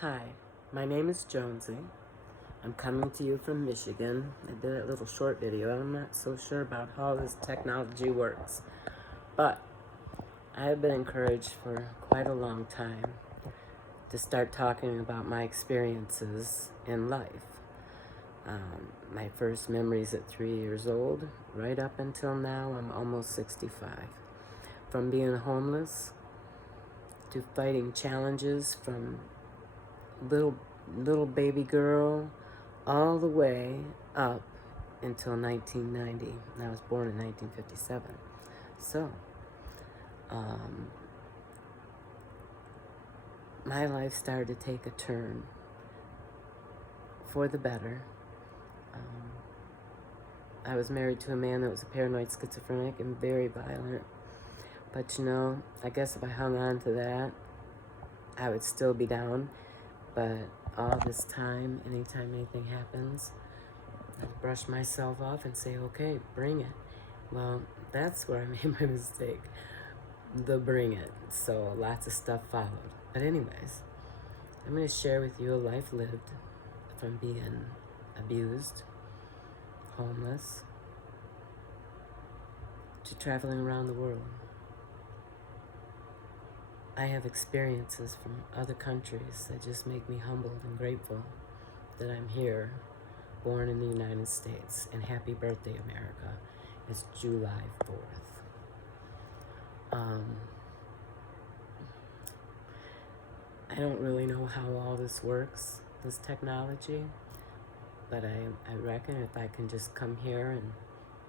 Hi, my name is Jonesy. I'm coming to you from Michigan. I did a little short video. I'm not so sure about how this technology works, but I have been encouraged for quite a long time to start talking about my experiences in life. My first memories at 3 years old, right up until now, I'm almost 65. From being homeless to fighting challenges from little baby girl all the way up until 1990. And I was born in 1957. So, my life started to take a turn for the better. I was married to a man that was a paranoid schizophrenic and very violent. But I guess if I hung on to that, I would still be down. But all this time, anytime anything happens, I'd brush myself off and say, okay, bring it. Well, that's where I made my mistake. The bring it. So lots of stuff followed. But anyways, I'm going to share with you a life lived from being abused, homeless, to traveling around the world. I have experiences from other countries that just make me humbled and grateful that I'm here, born in the United States. And happy birthday, America. It's July 4th. I don't really know how all this works, this technology, but I reckon if I can just come here and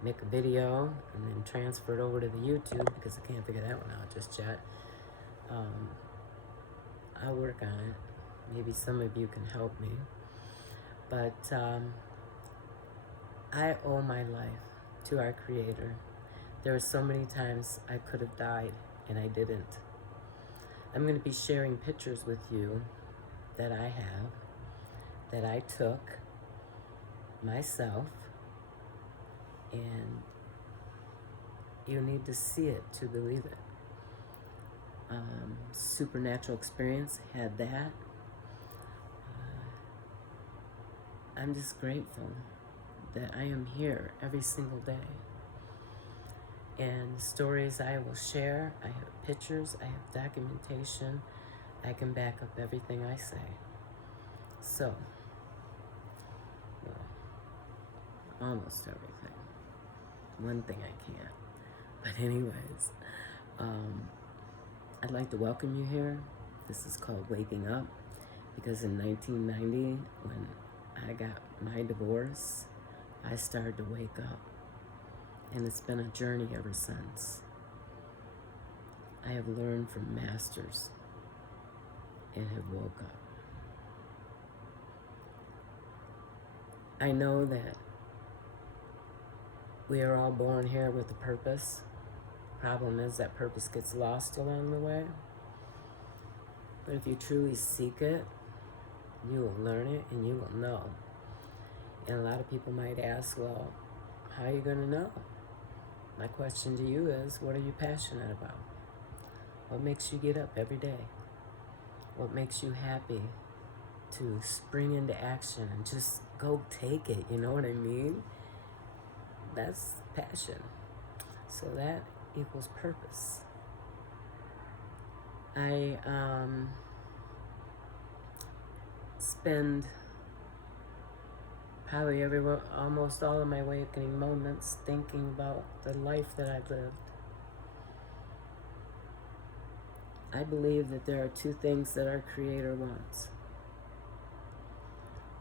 make a video and then transfer it over to the YouTube, because I can't figure that one out just yet, I'll work on it. Maybe some of you can help me. But I owe my life to our Creator. There are so many times I could have died, and I didn't. I'm going to be sharing pictures with you that I have, that I took myself, and you need to see it to believe it. Supernatural experience, had that. I'm just grateful that I am here every single day. And stories I will share, I have pictures, I have documentation, I can back up everything I say. So, well, almost everything. One thing I can't. But anyways, I'd like to welcome you here. This is called Waking Up, because in 1990, when I got my divorce, I started to wake up. And it's been a journey ever since. I have learned from masters and have woke up. I know that we are all born here with a purpose. Problem is that purpose gets lost along the way. But if you truly seek it, you will learn it and you will know. And a lot of people might ask, well, how are you going to know? My question to you is, what are you passionate about? What makes you get up every day? What makes you happy to spring into action and just go take it? You know what I mean? That's passion. So that equals purpose. I spend probably almost all of my awakening moments thinking about the life that I've lived. I believe that there are two things that our Creator wants.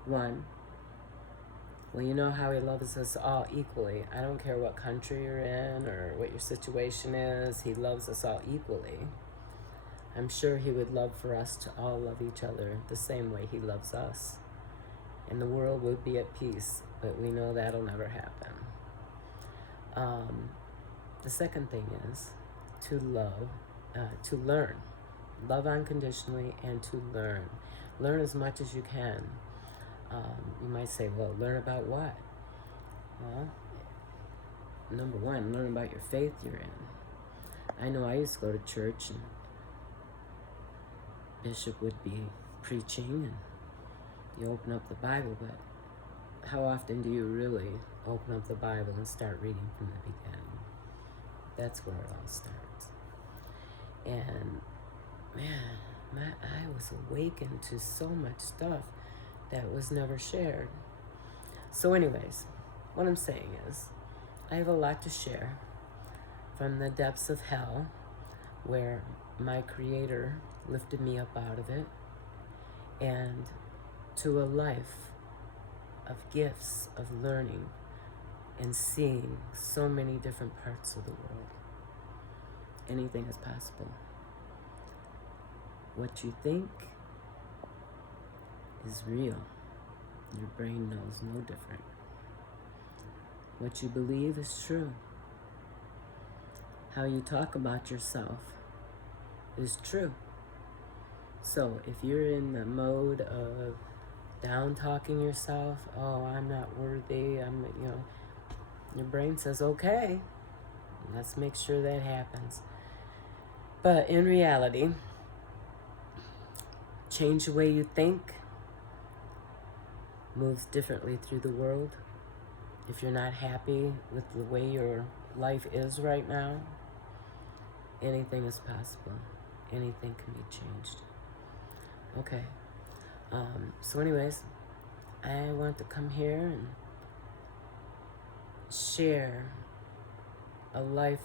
One, well, you know how He loves us all equally. I don't care what country you're in or what your situation is. He loves us all equally. I'm sure He would love for us to all love each other the same way He loves us. And the world would be at peace, but we know that'll never happen. The second thing is to love, to learn. Love unconditionally and to learn. Learn as much as you can. You might say, well, learn about what? Well, number one, learn about your faith you're in. I know I used to go to church and Bishop would be preaching and you open up the Bible, but how often do you really open up the Bible and start reading from the beginning? That's where it all starts. And man, I was awakened to so much stuff that was never shared. So anyways, what I'm saying is, I have a lot to share from the depths of hell, where my Creator lifted me up out of it, and to a life of gifts, of learning, and seeing so many different parts of the world. Anything is possible. What you think is real. Your brain knows no different. What you believe is true. How you talk about yourself is true. So if you're in the mode of down talking yourself, oh, I'm not worthy, your brain says, okay, let's make sure that happens. But in reality, change the way you think, moves differently through the world. If you're not happy with the way your life is right now, anything is possible. Anything can be changed. Okay. So anyways, I want to come here and share a life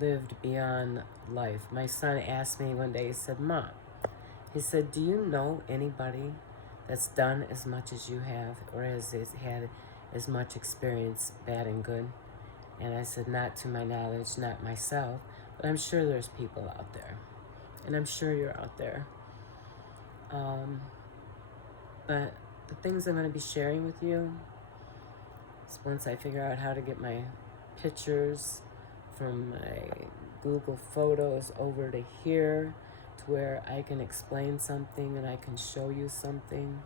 lived beyond life. My son asked me one day, he said, Mom, he said, do you know anybody that's done as much as you have, or has had as much experience, bad and good? And I said, not to my knowledge, not myself, but I'm sure there's people out there. And I'm sure you're out there. But the things I'm going to be sharing with you is, once I figure out how to get my pictures from my Google Photos over to here, to where I can explain something and I can show you something.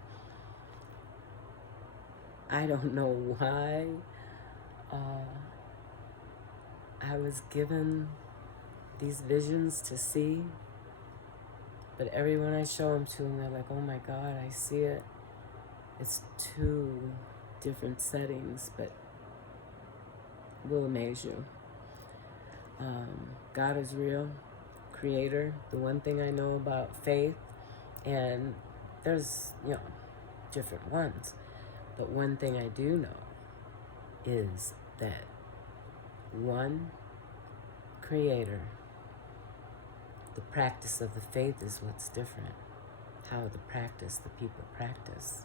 I don't know why I was given these visions to see, but everyone I show them to, and they're like, oh my God, I see it. It's 2 different settings, but will amaze you. God is real, Creator. The one thing I know about faith, and there's, different ones, but one thing I do know is that one Creator. The practice of the faith is what's different. How the people practice.